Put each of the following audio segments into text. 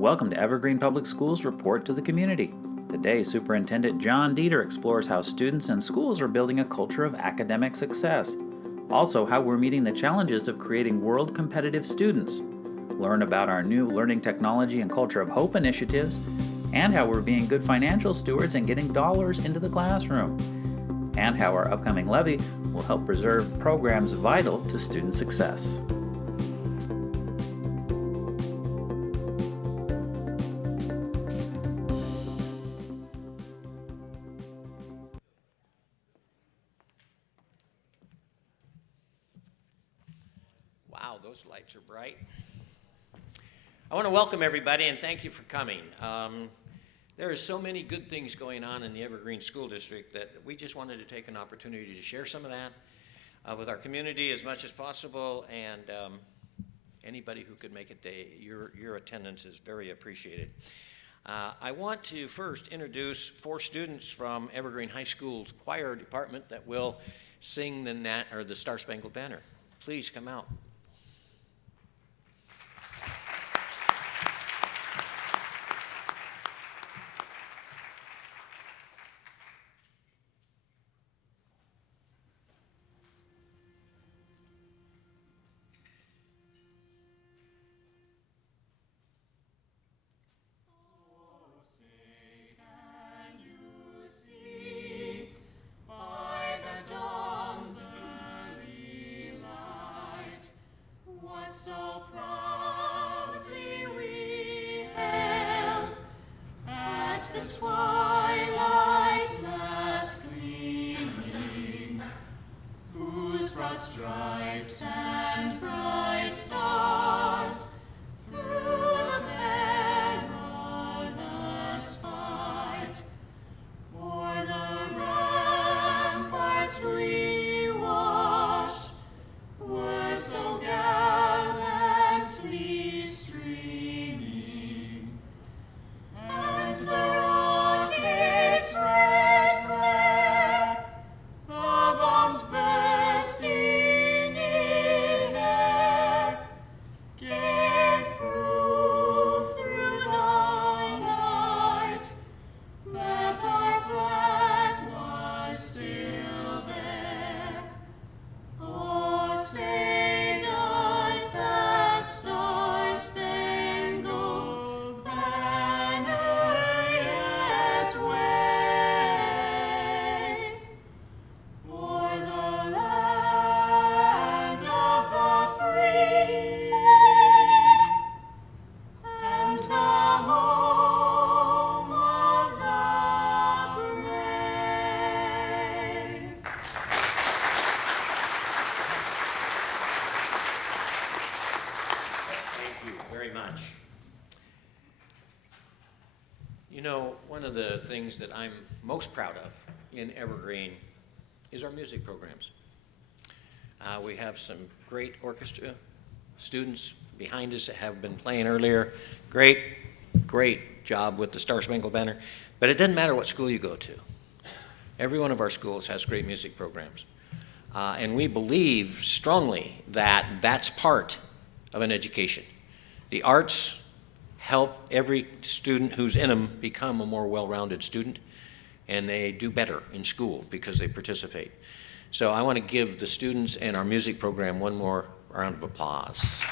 Welcome to Evergreen Public Schools Report to the Community. Today, Superintendent John Dieter explores how students and schools are building a culture of academic success. Also, how we're meeting the challenges of creating world-competitive students. Learn about our new Learning Technology and Culture of Hope initiatives, and how we're being good financial stewards and getting dollars into the classroom. And how our upcoming levy will help preserve programs vital to student success. Wow, those lights are bright. I want to welcome everybody and thank you for coming. There are so many good things going on in the Evergreen School District that we just wanted to take an opportunity to share some of that with our community as much as possible, and anybody who could make it today, your attendance is very appreciated. I want to first introduce 4 students from Evergreen High School's choir department that will sing the Star Spangled Banner. Please come out. So proudly we hailed at the twilight's last gleaming, whose broad stripes and bright stars through the perilous fight o'er the ramparts rewashed were so gallantly streaming, and the rocket's red glare, the bombs bursting in air, gave proof through the night that our flag was still there. Oh, say does that star-spangled banner yet wave o'er the land of the free and the home of the brave? Thank you very much. You know, one of the things that I'm most proud of in Evergreen is our music programs. We have some great orchestra students behind us that have been playing earlier. Great job with the Star Spangled Banner. But it doesn't matter what school you go to. Every one of our schools has great music programs. And we believe strongly that that's part of an education. The arts help every student who's in them become a more well-rounded student, and they do better in school because they participate. So I want to give the students and our music program one more round of applause.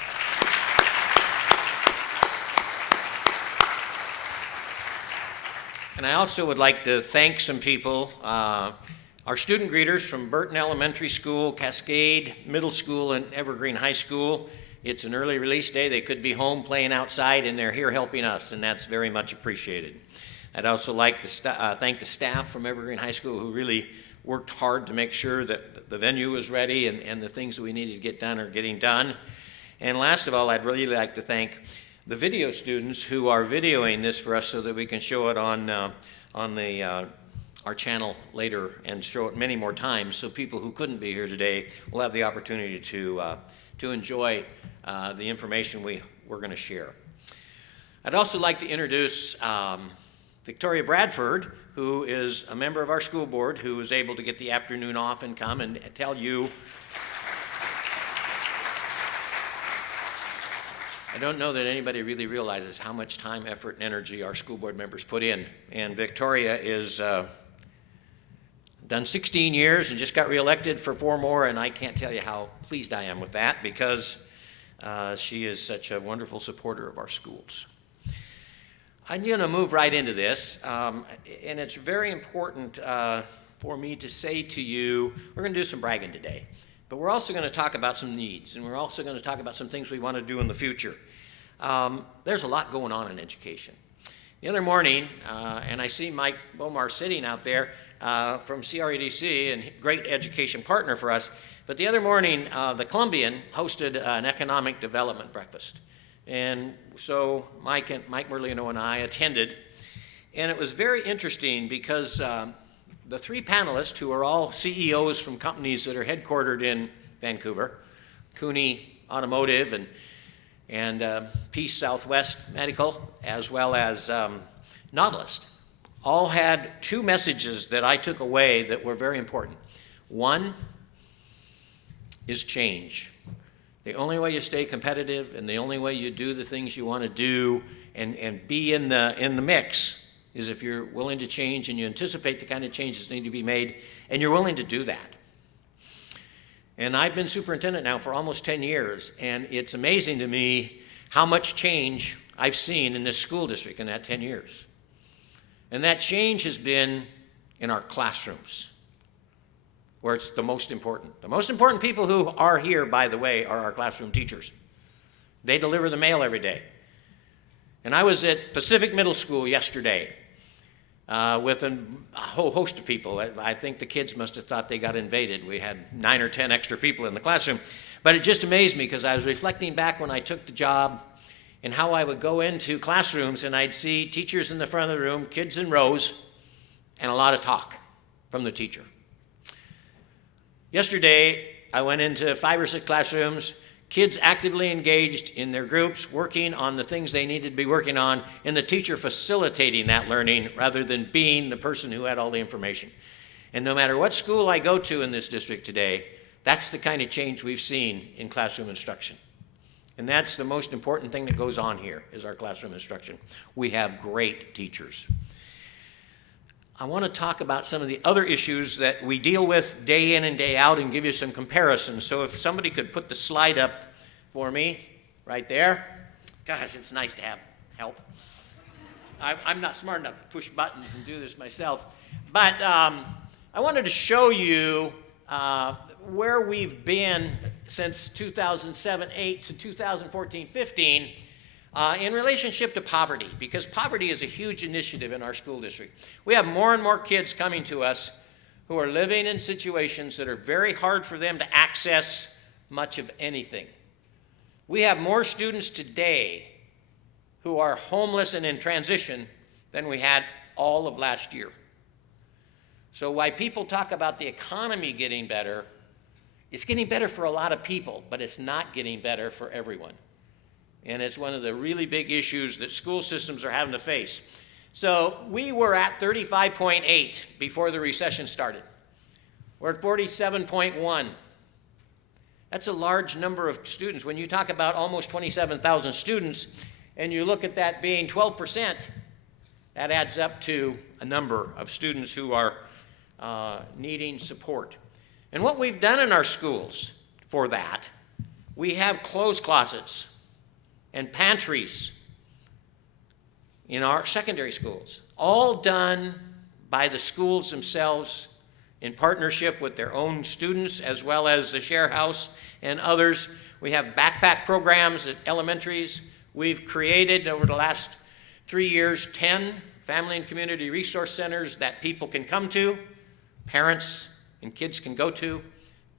And I also would like to thank some people. Our student greeters from Burton Elementary School, Cascade Middle School, and Evergreen High School. It's an early release day. They could be home playing outside, and they're here helping us, and that's very much appreciated. I'd also like to thank the staff from Evergreen High School who really worked hard to make sure that the venue was ready and the things that we needed to get done are getting done. And last of all, I'd really like to thank the video students who are videoing this for us so that we can show it on our channel later and show it many more times, so people who couldn't be here today will have the opportunity to enjoy the information we're going to share. I'd also like to introduce Victoria Bradford, who is a member of our school board who was able to get the afternoon off and come and tell you I don't know that anybody really realizes how much time, effort, and energy our school board members put in. And Victoria is done 16 years and just got reelected for 4 more, and I can't tell you how pleased I am with that because she is such a wonderful supporter of our schools. I'm going to move right into this, and it's very important for me to say to you, we're going to do some bragging today, but we're also going to talk about some needs, and we're also going to talk about some things we want to do in the future. There's a lot going on in education. The other morning, and I see Mike Bomar sitting out there from CREDC, and great education partner for us, but the other morning, the Columbian hosted an economic development breakfast. And so Mike Merlino and I attended, and it was very interesting because the 3 panelists, who are all CEOs from companies that are headquartered in Vancouver, Cooney Automotive and Peace Southwest Medical, as well as Nautilus, all had 2 messages that I took away that were very important. One is change. The only way you stay competitive and the only way you do the things you want to do and be in the mix is if you're willing to change and you anticipate the kind of changes that need to be made and you're willing to do that. And I've been superintendent now for almost 10 years, and it's amazing to me how much change I've seen in this school district in that 10 years. And that change has been in our classrooms, where it's the most important. The most important people who are here, by the way, are our classroom teachers. They deliver the mail every day. And I was at Pacific Middle School yesterday with a whole host of people. I think the kids must have thought they got invaded. We had 9 or 10 extra people in the classroom. But it just amazed me because I was reflecting back when I took the job and how I would go into classrooms and I'd see teachers in the front of the room, kids in rows, and a lot of talk from the teacher. Yesterday, I went into 5 or 6 classrooms, kids actively engaged in their groups, working on the things they needed to be working on, and the teacher facilitating that learning rather than being the person who had all the information. And no matter what school I go to in this district today, that's the kind of change we've seen in classroom instruction. And that's the most important thing that goes on here, is our classroom instruction. We have great teachers. I want to talk about some of the other issues that we deal with day in and day out and give you some comparisons. So if somebody could put the slide up for me, right there. Gosh, it's nice to have help. I'm not smart enough to push buttons and do this myself. But I wanted to show you where we've been since 2007-8 to 2014-15 in relationship to poverty, because poverty is a huge initiative in our school district. We have more and more kids coming to us who are living in situations that are very hard for them to access much of anything. We have more students today who are homeless and in transition than we had all of last year. So while people talk about the economy getting better, it's getting better for a lot of people, but it's not getting better for everyone. And it's one of the really big issues that school systems are having to face. So we were at 35.8 before the recession started. We're at 47.1. That's a large number of students. When you talk about almost 27,000 students, and you look at that being 12%, that adds up to a number of students who are needing support. And what we've done in our schools for that, we have clothes closets and pantries in our secondary schools, all done by the schools themselves in partnership with their own students as well as the Share House and others. We have backpack programs at elementaries. We've created over the last 3 years 10 family and community resource centers that people can come to, parents and kids can go to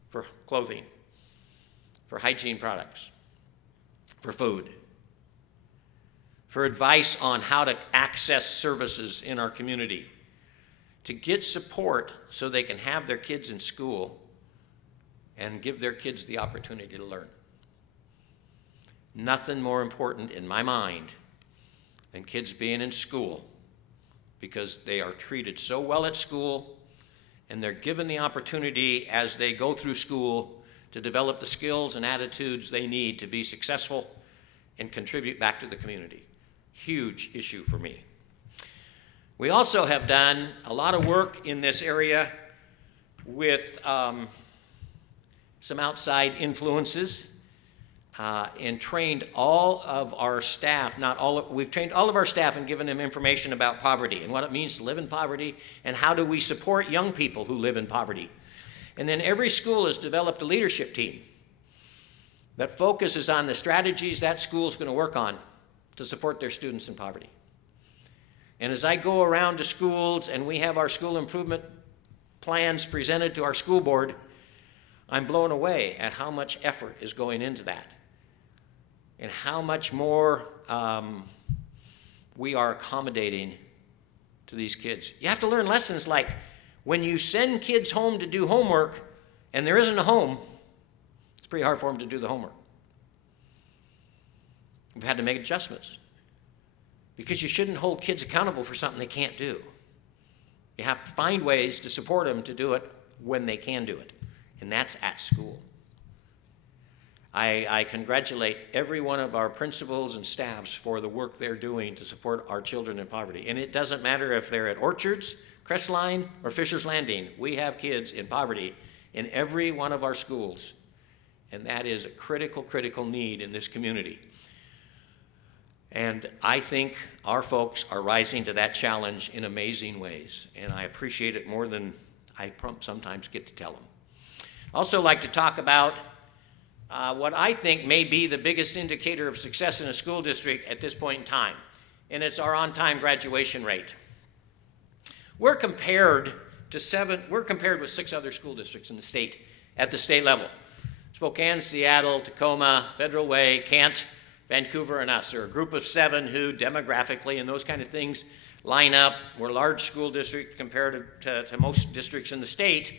for clothing, for hygiene products, for food, for advice on how to access services in our community, to get support so they can have their kids in school and give their kids the opportunity to learn. Nothing more important in my mind than kids being in school, because they are treated so well at school and they're given the opportunity as they go through school to develop the skills and attitudes they need to be successful and contribute back to the community. Huge issue for me. We also have done a lot of work in this area with some outside influences and trained all of our staff, we've trained all of our staff and given them information about poverty and what it means to live in poverty and how do we support young people who live in poverty. And then every school has developed a leadership team that focuses on the strategies that school is going to work on to support their students in poverty. And as I go around to schools and we have our school improvement plans presented to our school board, I'm blown away at how much effort is going into that and how much more we are accommodating to these kids. You have to learn lessons like when you send kids home to do homework and there isn't a home, it's pretty hard for them to do the homework. We've had to make adjustments because you shouldn't hold kids accountable for something they can't do. You have to find ways to support them to do it when they can do it, and that's at school. I congratulate every one of our principals and staffs for the work they're doing to support our children in poverty. And it doesn't matter if they're at Orchards, Crestline, or Fisher's Landing. We have kids in poverty in every one of our schools, and that is a critical, critical need in this community. And I think our folks are rising to that challenge in amazing ways, and I appreciate it more than I sometimes get to tell them. Also like to talk about what I think may be the biggest indicator of success in a school district at this point in time, and it's our on-time graduation rate. We're compared with 6 other school districts in the state at the state level. Spokane, Seattle, Tacoma, Federal Way, Kent, Vancouver, and us are a group of 7 who demographically and those kind of things line up. We're a large school district compared to most districts in the state.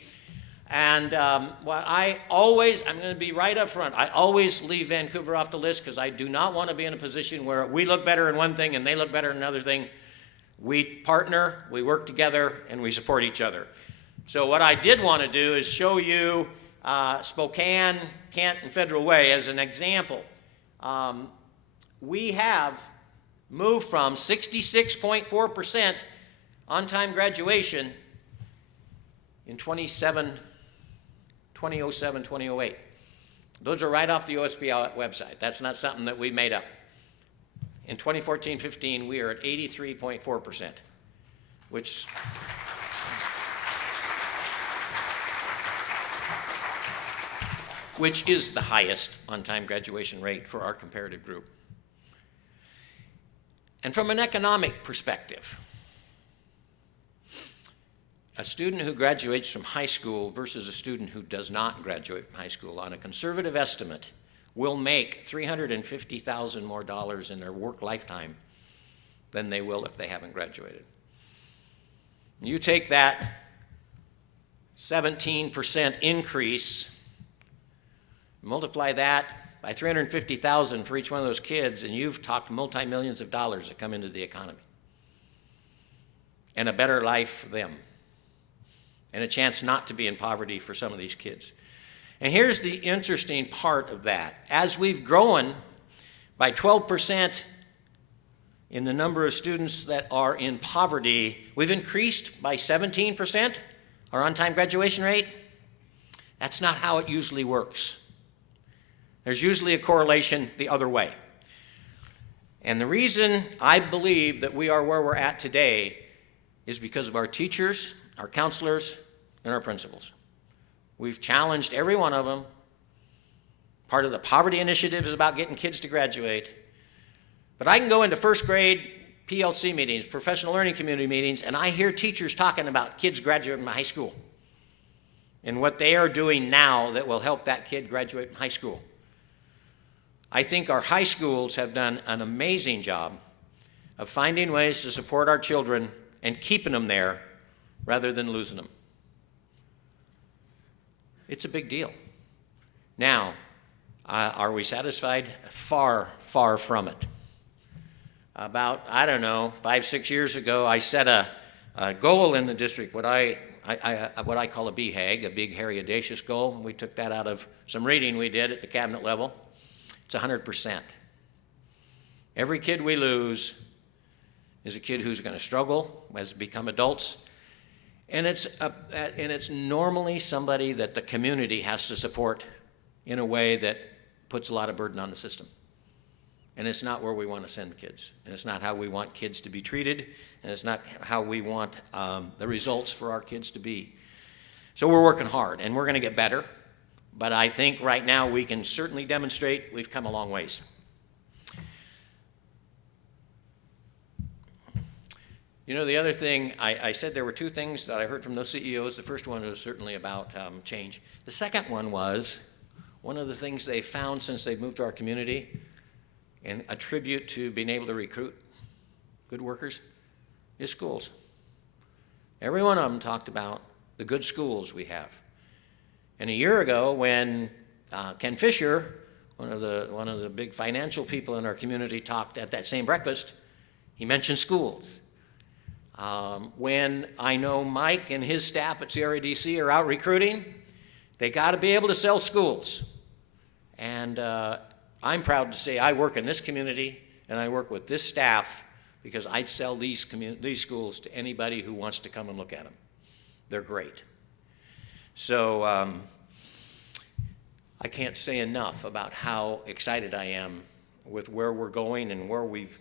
And I'm going to be right up front, I always leave Vancouver off the list because I do not want to be in a position where we look better in one thing and they look better in another thing. We partner, we work together, and we support each other. So what I did want to do is show you Spokane, Kent, and Federal Way as an example. We have moved from 66.4% on-time graduation in 2007, 2008. Those are right off the OSB website. That's not something that we made up. In 2014-15, we are at 83.4%, which is the highest on-time graduation rate for our comparative group. And from an economic perspective, a student who graduates from high school versus a student who does not graduate from high school, on a conservative estimate, will make $350,000 more in their work lifetime than they will if they haven't graduated. You take that 17% increase, multiply that by $350,000 for each one of those kids, and you've talked multi-millions of dollars that come into the economy. And a better life for them. And a chance not to be in poverty for some of these kids. And here's the interesting part of that. As we've grown by 12% in the number of students that are in poverty, we've increased by 17% our on-time graduation rate. That's not how it usually works. There's usually a correlation the other way. And the reason I believe that we are where we're at today is because of our teachers, our counselors, and our principals. We've challenged every one of them. Part of the poverty initiative is about getting kids to graduate. But I can go into first grade PLC meetings, professional learning community meetings, and I hear teachers talking about kids graduating from high school and what they are doing now that will help that kid graduate from high school. I think our high schools have done an amazing job of finding ways to support our children and keeping them there rather than losing them. It's a big deal. Now, are we satisfied? Far, far from it. About, 5-6 years ago, I set a goal in the district, what I call a BHAG, a big, hairy, audacious goal. We took that out of some reading we did at the cabinet level. It's 100%. Every kid we lose is a kid who's going to struggle as become adults, and it's normally somebody that the community has to support in a way that puts a lot of burden on the system. And it's not where we want to send kids, and it's not how we want kids to be treated, and it's not how we want the results for our kids to be. So we're working hard, and we're going to get better, but I think right now we can certainly demonstrate we've come a long ways. You know, the other thing, I said there were two things that I heard from those CEOs. The first one was certainly about change. The second one was one of the things they found since they've moved to our community, and a tribute to being able to recruit good workers, is schools. Every one of them talked about the good schools we have. And a year ago, when Ken Fisher, one of the big financial people in our community, talked at that same breakfast, he mentioned schools. When I know Mike and his staff at CRADC are out recruiting, they got to be able to sell schools. And I'm proud to say I work in this community, and I work with this staff because I sell these schools to anybody who wants to come and look at them. They're great. So I can't say enough about how excited I am with where we're going and where we've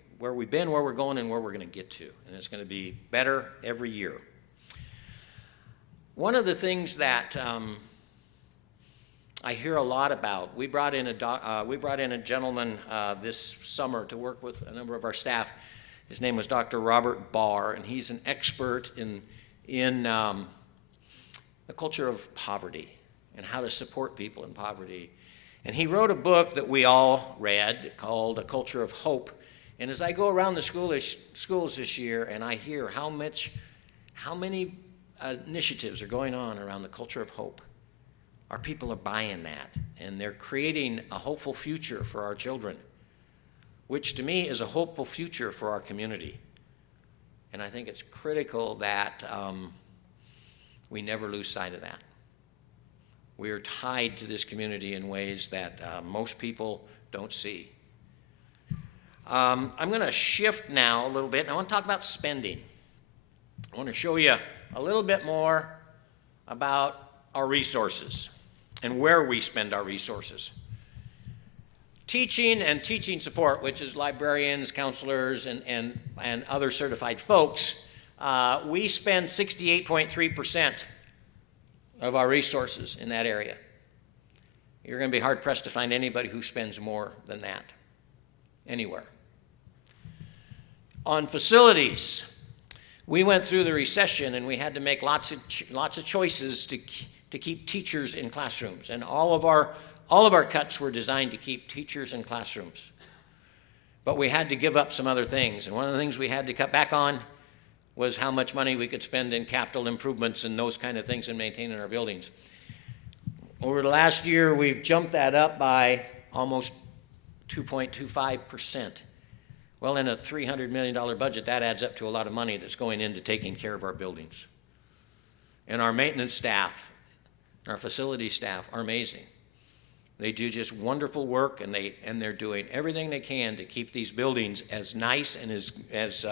been, where we're going, and where we're going to get to. And it's going to be better every year. One of the things that I hear a lot about, we brought in a gentleman this summer to work with a number of our staff. His name was Dr. Robert Barr, and he's an expert in the culture of poverty and how to support people in poverty. And he wrote a book that we all read called A Culture of Hope. And as I go around the schools this year and I hear how many initiatives are going on around the culture of hope, our people are buying that, and they're creating a hopeful future for our children, which to me is a hopeful future for our community. And I think it's critical that we never lose sight of that. We are tied to this community in ways that most people don't see. I'm going to shift now a little bit, and I want to talk about spending. I want to show you a little bit more about our resources and where we spend our resources. Teaching and teaching support, which is librarians, counselors, and other certified folks, we spend 68.3% of our resources in that area. You're going to be hard-pressed to find anybody who spends more than that anywhere. On facilities, we went through the recession and we had to make lots of choices to keep teachers in classrooms, and all of our cuts were designed to keep teachers in classrooms. But we had to give up some other things, and one of the things we had to cut back on was how much money we could spend in capital improvements and those kind of things and maintaining our buildings. Over the last year, we've jumped that up by almost 2.25%. Well, in a $300 million budget, that adds up to a lot of money that's going into taking care of our buildings. And our maintenance staff, our facility staff are amazing. They do just wonderful work, and they're doing everything they can to keep these buildings as nice and as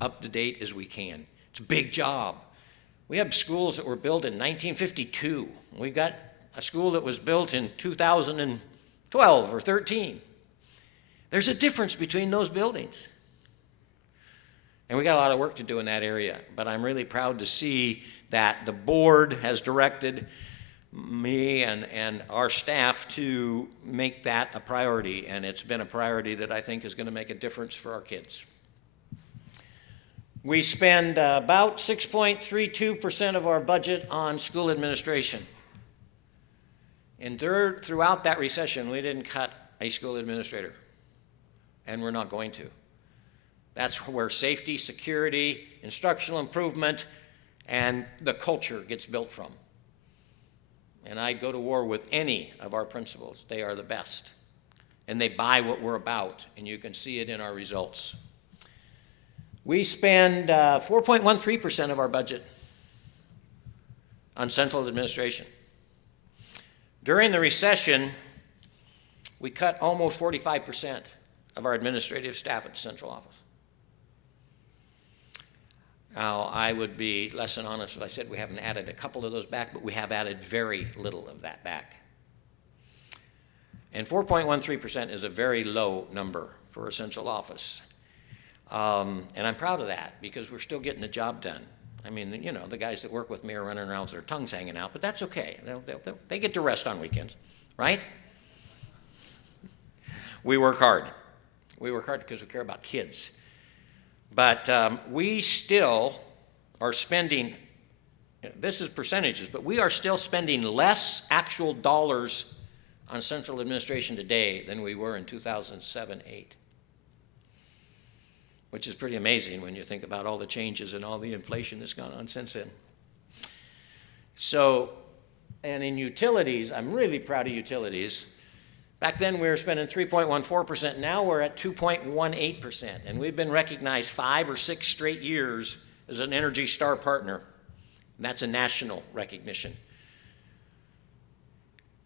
up to date as we can. It's a big job. We have schools that were built in 1952. We've got a school that was built in 2012 or 13. There's a difference between those buildings. And we got a lot of work to do in that area, but I'm really proud to see that the board has directed me and our staff to make that a priority, and it's been a priority that I think is going to make a difference for our kids. We spend about 6.32% of our budget on school administration. And throughout that recession, we didn't cut a school administrator, and we're not going to. That's where safety, security, instructional improvement, and the culture gets built from. And I'd go to war with any of our principals. They are the best. And they buy what we're about, and you can see it in our results. We spend 4.13% of our budget on central administration. During the recession, we cut almost 45% of our administrative staff at the central office. Now, I would be less than honest if I said we haven't added a couple of those back, but we have added very little of that back. And 4.13% is a very low number for a central office. And I'm proud of that because we're still getting the job done. I mean, you know, the guys that work with me are running around with their tongues hanging out, but that's okay. They get to rest on weekends, right? We work hard. We work hard because we care about kids. But we still are spending, this is percentages, but we are still spending less actual dollars on central administration today than we were in 2007-8, which is pretty amazing when you think about all the changes and all the inflation that's gone on since then. So, and in utilities, I'm really proud of utilities. Back then we were spending 3.14%, now we're at 2.18%, and we've been recognized 5 or 6 straight years as an Energy Star partner, and that's a national recognition.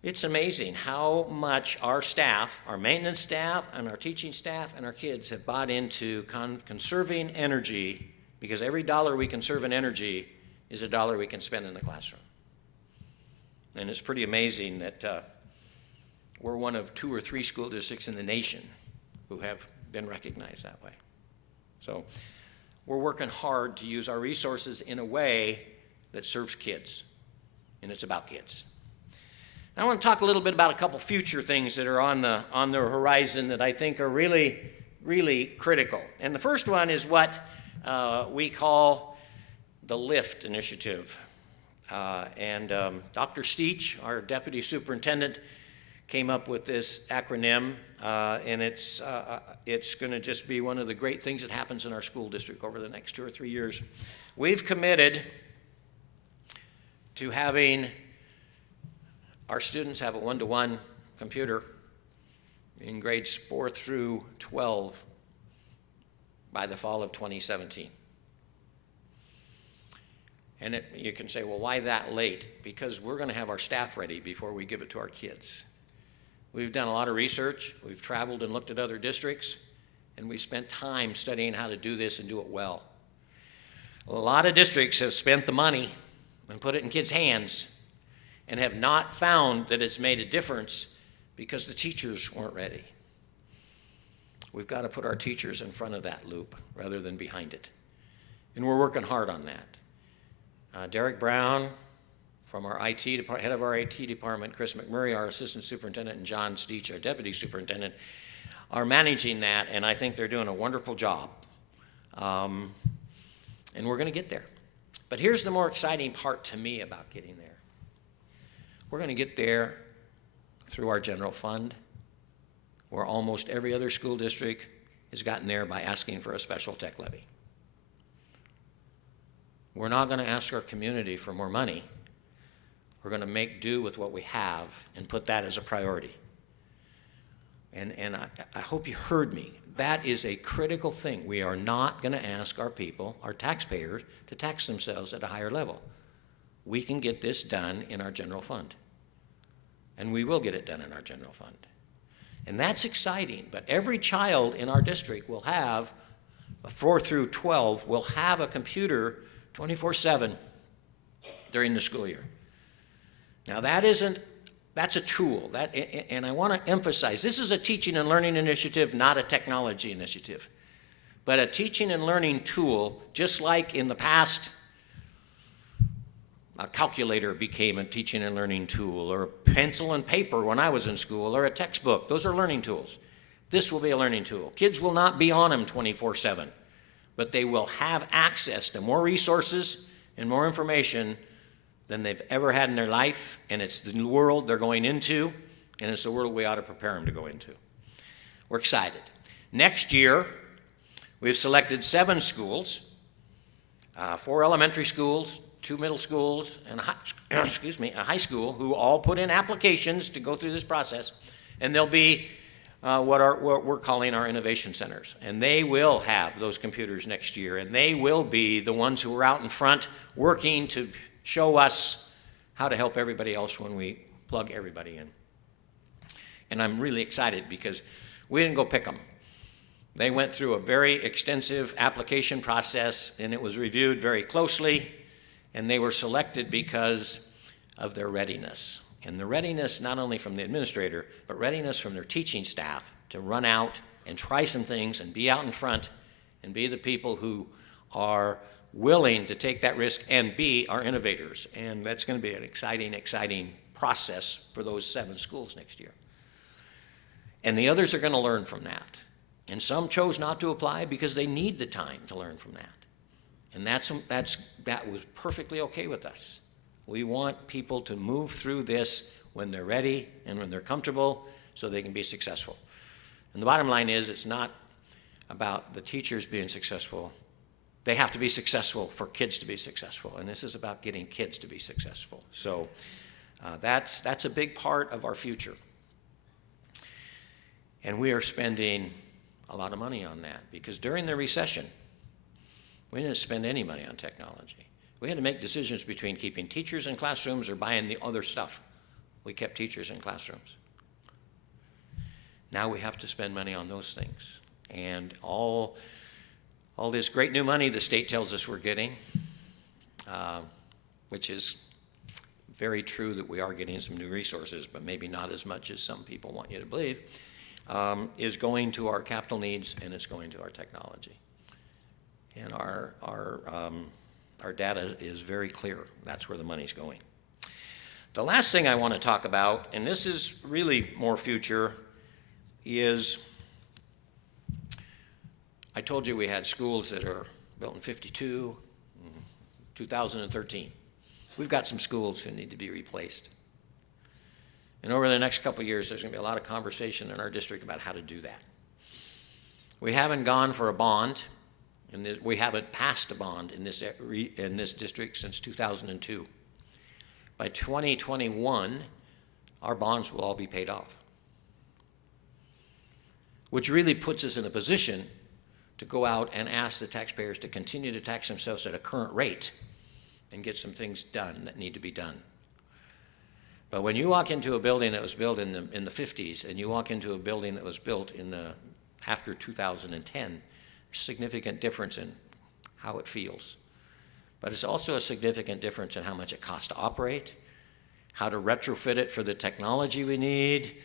It's amazing how much our staff, our maintenance staff and our teaching staff and our kids have bought into conserving energy, because every dollar we conserve in energy is a dollar we can spend in the classroom. And it's pretty amazing that we're one of 2 or 3 school districts in the nation who have been recognized that way. So we're working hard to use our resources in a way that serves kids, and it's about kids. I want to talk a little bit about a couple future things that are on the horizon that I think are really, really critical. And the first one is what we call the LIFT initiative. Dr. Steach, our deputy superintendent, came up with this acronym, and it's going to just be one of the great things that happens in our school district over the next 2 or 3 years. We've committed to having our students have a 1-to-1 computer in grades 4 through 12 by the fall of 2017. And you can say, well, why that late? Because we're going to have our staff ready before we give it to our kids. We've done a lot of research. We've traveled and looked at other districts, and we spent time studying how to do this and do it well. A lot of districts have spent the money and put it in kids' hands and have not found that it's made a difference because the teachers weren't ready. We've got to put our teachers in front of that loop rather than behind it. And we're working hard on that. Derek Brown from our IT department, head of our IT department, Chris McMurray, our assistant superintendent, and John Steach, our deputy superintendent, are managing that, and I think they're doing a wonderful job. And we're going to get there. But here's the more exciting part to me about getting there. We're going to get there through our general fund, where almost every other school district has gotten there by asking for a special tech levy. We're not going to ask our community for more money. We're going to make do with what we have and put that as a priority. And I hope you heard me. That is a critical thing. We are not going to ask our people, our taxpayers, to tax themselves at a higher level. We can get this done in our general fund. And we will get it done in our general fund. And that's exciting, but every child in our district will have, 4 through 12, will have a computer 24/7 during the school year. Now that's a tool, and I want to emphasize, this is a teaching and learning initiative, not a technology initiative. But a teaching and learning tool, just like in the past, a calculator became a teaching and learning tool, or a pencil and paper when I was in school, or a textbook. Those are learning tools. This will be a learning tool. Kids will not be on them 24/7, but they will have access to more resources and more information than they've ever had in their life, and it's the new world they're going into, and it's the world we ought to prepare them to go into. We're excited. Next year, we've selected 7 schools, 4 elementary schools, 2 middle schools, and a high school, who all put in applications to go through this process, and they'll be what we're calling our innovation centers. And they will have those computers next year, and they will be the ones who are out in front working to show us how to help everybody else when we plug everybody in. And I'm really excited because we didn't go pick them. They went through a very extensive application process, and it was reviewed very closely, and they were selected because of their readiness. And the readiness not only from the administrator, but readiness from their teaching staff to run out and try some things and be out in front and be the people who are willing to take that risk and be our innovators. And that's going to be an exciting process for those 7 schools next year. And the others are going to learn from that. And some chose not to apply because they need the time to learn from that. And that was perfectly okay with us. We want people to move through this when they're ready and when they're comfortable so they can be successful. And the bottom line is, it's not about the teachers being successful. They have to be successful for kids to be successful. And this is about getting kids to be successful. So that's a big part of our future. And we are spending a lot of money on that, because during the recession, we didn't spend any money on technology. We had to make decisions between keeping teachers in classrooms or buying the other stuff. We kept teachers in classrooms. Now we have to spend money on those things. And all this great new money the state tells us we're getting, which is very true that we are getting some new resources, but maybe not as much as some people want you to believe, is going to our capital needs, and it's going to our technology. And our data is very clear. That's where the money's going. The last thing I want to talk about, and this is really more future, is I told you we had schools that are built in 52, 2013. We've got some schools who need to be replaced. And over the next couple of years, there's going to be a lot of conversation in our district about how to do that. We haven't gone for a bond, and we haven't passed a bond in this district since 2002. By 2021, our bonds will all be paid off, which really puts us in a position to go out and ask the taxpayers to continue to tax themselves at a current rate and get some things done that need to be done. But when you walk into a building that was built in the 50s, and you walk into a building that was built after 2010, there's a significant difference in how it feels. But it's also a significant difference in how much it costs to operate, how to retrofit it for the technology we need,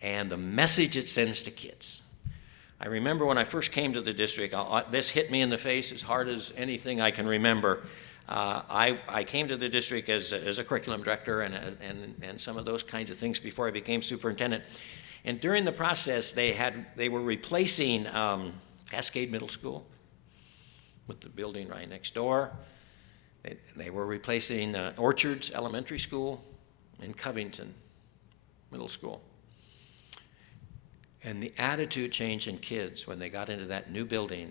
and the message it sends to kids. I remember when I first came to the district, this hit me in the face as hard as anything I can remember. I came to the district as a curriculum director and some of those kinds of things before I became superintendent. And during the process, they were replacing Cascade Middle School with the building right next door. They were replacing Orchards Elementary School and Covington Middle School. And the attitude change in kids when they got into that new building,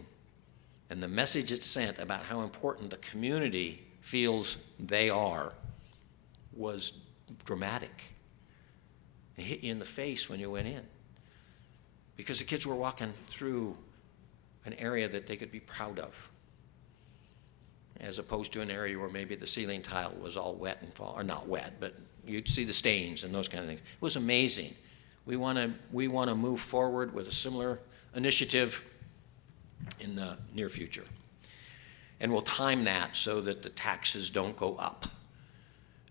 and the message it sent about how important the community feels they are, was dramatic. It hit you in the face when you went in, because the kids were walking through an area that they could be proud of, as opposed to an area where maybe the ceiling tile was all wet and fall, or not wet, but you'd see the stains and those kind of things. It was amazing. We want to move forward with a similar initiative in the near future. And we'll time that so that the taxes don't go up.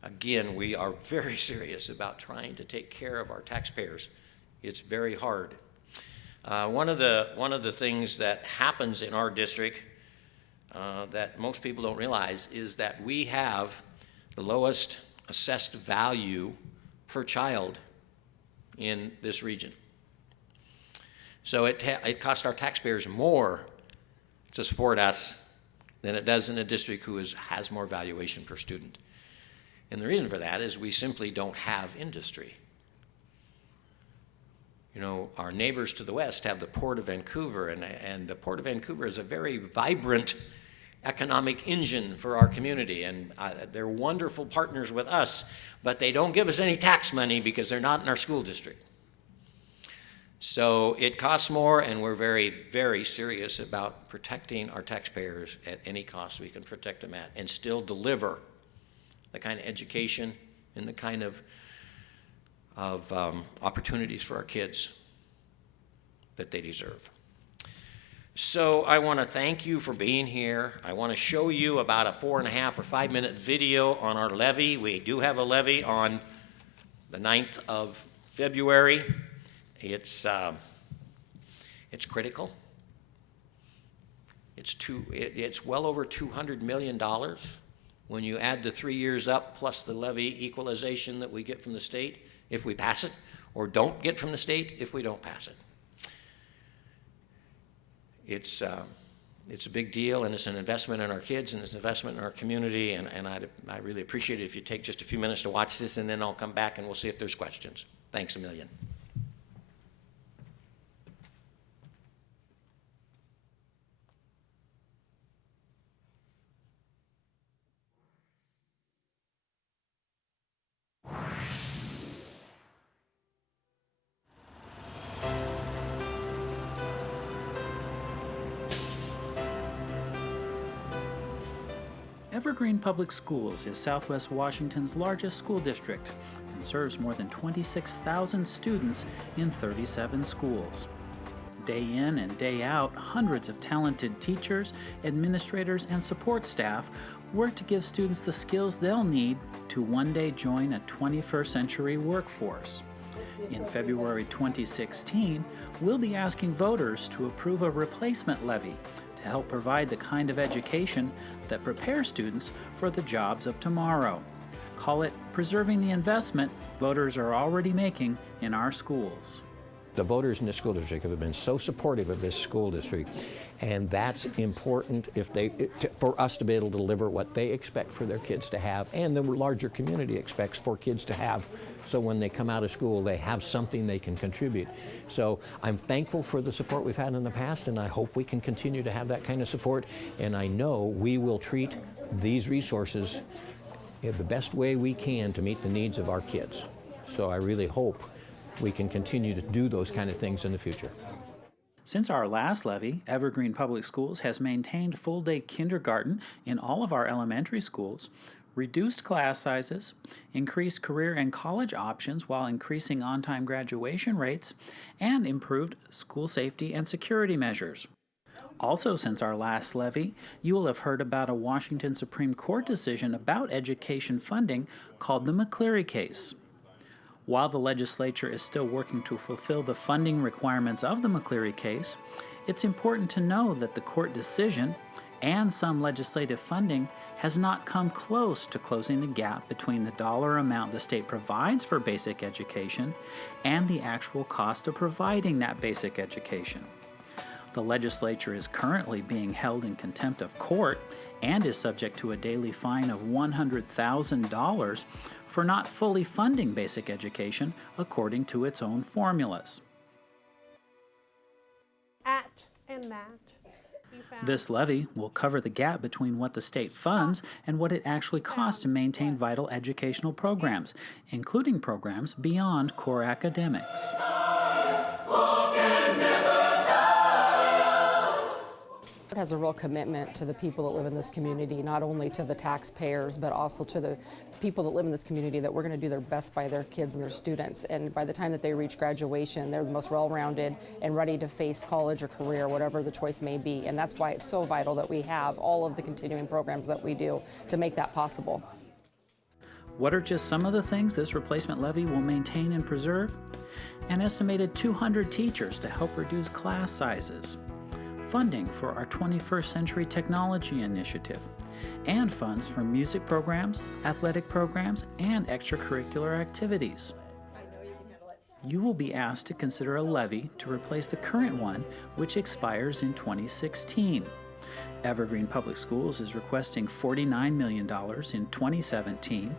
Again, we are very serious about trying to take care of our taxpayers. It's very hard. One of the things that happens in our district that most people don't realize is that we have the lowest assessed value per child in this region. So it costs our taxpayers more to support us than it does in a district who has more valuation per student. And the reason for that is we simply don't have industry. You know, our neighbors to the west have the Port of Vancouver, and the Port of Vancouver is a very vibrant economic engine for our community, and they're wonderful partners with us, but they don't give us any tax money because they're not in our school district. So it costs more, and we're very, very serious about protecting our taxpayers at any cost we can protect them at, and still deliver the kind of education and the kind of opportunities for our kids that they deserve. So I want to thank you for being here. I want to show you about a 4.5 or 5 minute video on our levy. We do have a levy on the 9th of February. It's critical. It's well over $200 million when you add the 3 years up plus the levy equalization that we get from the state if we pass it, or don't get from the state if we don't pass it. It's a big deal, and it's an investment in our kids, and it's an investment in our community, and I really appreciate it if you take just a few minutes to watch this, and then I'll come back and we'll see if there's questions. Thanks a million. Evergreen Public Schools is Southwest Washington's largest school district and serves more than 26,000 students in 37 schools. Day in and day out, hundreds of talented teachers, administrators, and support staff work to give students the skills they'll need to one day join a 21st century workforce. In February 2016, we'll be asking voters to approve a replacement levy to help provide the kind of education that prepares students for the jobs of tomorrow. Call it preserving the investment voters are already making in our schools. The voters in this school district have been so supportive of this school district, and that's important for us to be able to deliver what they expect for their kids to have, and the larger community expects for kids to have, so when they come out of school they have something they can contribute. So I'm thankful for the support we've had in the past, and I hope we can continue to have that kind of support, and I know we will treat these resources in the best way we can to meet the needs of our kids. So I really hope we can continue to do those kind of things in the future. Since our last levy, Evergreen Public Schools has maintained full-day kindergarten in all of our elementary schools, reduced class sizes, increased career and college options while increasing on-time graduation rates, and improved school safety and security measures. Also, since our last levy, you will have heard about a Washington Supreme Court decision about education funding called the McCleary case. While the legislature is still working to fulfill the funding requirements of the McCleary case, it's important to know that the court decision and some legislative funding has not come close to closing the gap between the dollar amount the state provides for basic education and the actual cost of providing that basic education. The legislature is currently being held in contempt of court and is subject to a daily fine of $100,000 for not fully funding basic education according to its own formulas. This levy will cover the gap between what the state funds and what it actually costs to maintain vital educational programs, including programs beyond core academics. It has a real commitment to the people that live in this community, not only to the taxpayers, but also to the people that live in this community, that we're going to do their best by their kids and their students. And by the time that they reach graduation, they're the most well-rounded and ready to face college or career, whatever the choice may be. And that's why it's so vital that we have all of the continuing programs that we do to make that possible. What are just some of the things this replacement levy will maintain and preserve? An estimated 200 teachers to help reduce class sizes, funding for our 21st Century Technology Initiative, and funds for music programs, athletic programs, and extracurricular activities. You will be asked to consider a levy to replace the current one, which expires in 2016. Evergreen Public Schools is requesting $49 million in 2017,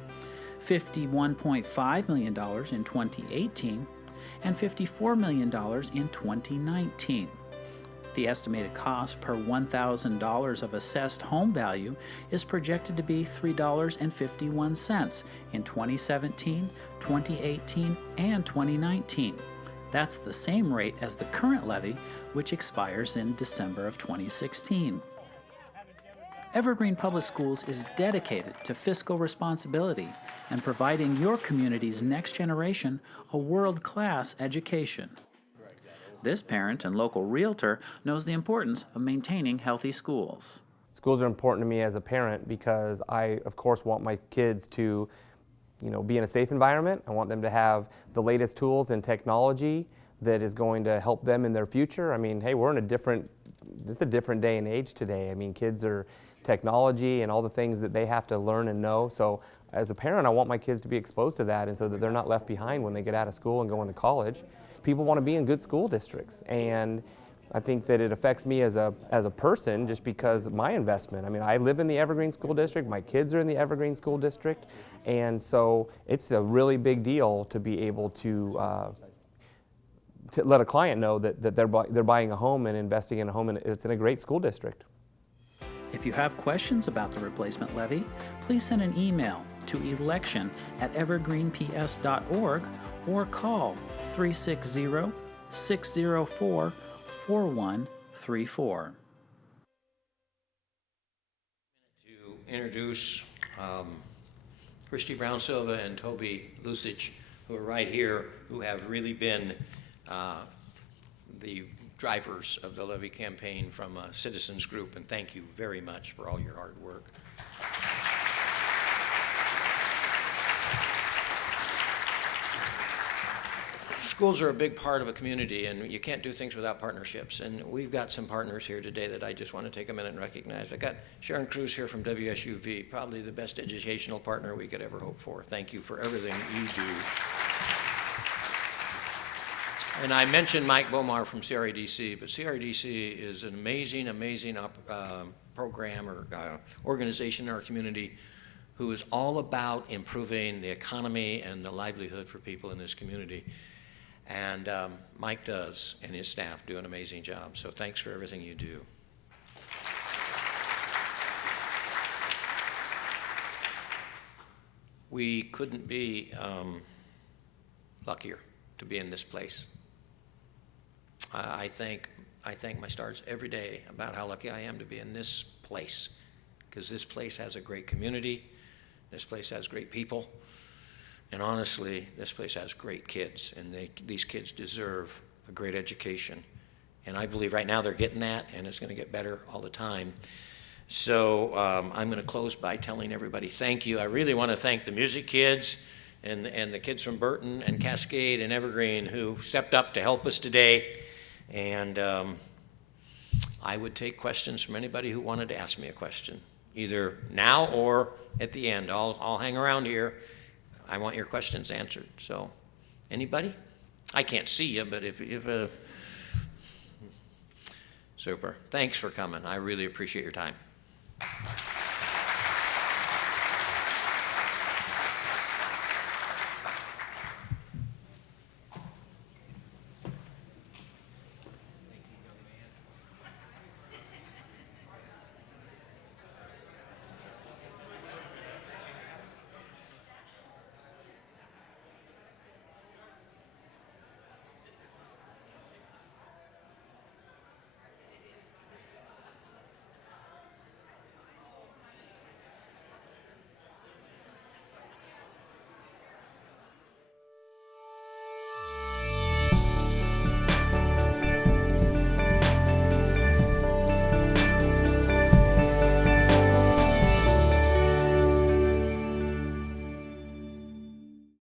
$51.5 million in 2018, and $54 million in 2019. The estimated cost per $1,000 of assessed home value is projected to be $3.51 in 2017, 2018, and 2019. That's the same rate as the current levy, which expires in December of 2016. Evergreen Public Schools is dedicated to fiscal responsibility and providing your community's next generation a world-class education. This parent and local realtor knows the importance of maintaining healthy schools. Schools are important to me as a parent because I, of course, want my kids to, be in a safe environment. I want them to have the latest tools and technology that is going to help them in their future. I mean, hey, we're in it's a different day and age today. I mean, kids are technology and all the things that they have to learn and know. So as a parent, I want my kids to be exposed to that and so that they're not left behind when they get out of school and go into college. People want to be in good school districts, and I think that it affects me as a person just because of my investment. I mean, I live in the Evergreen School District, my kids are in the Evergreen School District, and so it's a really big deal to be able to let a client know that they're buying a home and investing in a home and it's in a great school district. If you have questions about the replacement levy, please send an email to election@evergreenps.org or call 360-604-4134. To introduce Christy Brown Silva and Toby Lusich, who are right here, who have really been the drivers of the levy campaign from a citizens group, and thank you very much for all your hard work. Schools are a big part of a community, and you can't do things without partnerships. And we've got some partners here today that I just want to take a minute and recognize. I got Sharon Cruz here from WSUV, probably the best educational partner we could ever hope for. Thank you for everything you do. And I mentioned Mike Bomar from CREDC, but CREDC is an amazing, amazing program or organization in our community who is all about improving the economy and the livelihood for people in this community. And Mike does, and his staff do an amazing job. So thanks for everything you do. We couldn't be luckier to be in this place. I thank my stars every day about how lucky I am to be in this place, because this place has a great community, this place has great people, and honestly, this place has great kids, and these kids deserve a great education. And I believe right now they're getting that, and it's going to get better all the time. So I'm going to close by telling everybody thank you. I really want to thank the music kids and the kids from Burton and Cascade and Evergreen who stepped up to help us today. And I would take questions from anybody who wanted to ask me a question, either now or at the end. I'll hang around here. I want your questions answered. So, anybody? I can't see you, but if super. Thanks for coming. I really appreciate your time.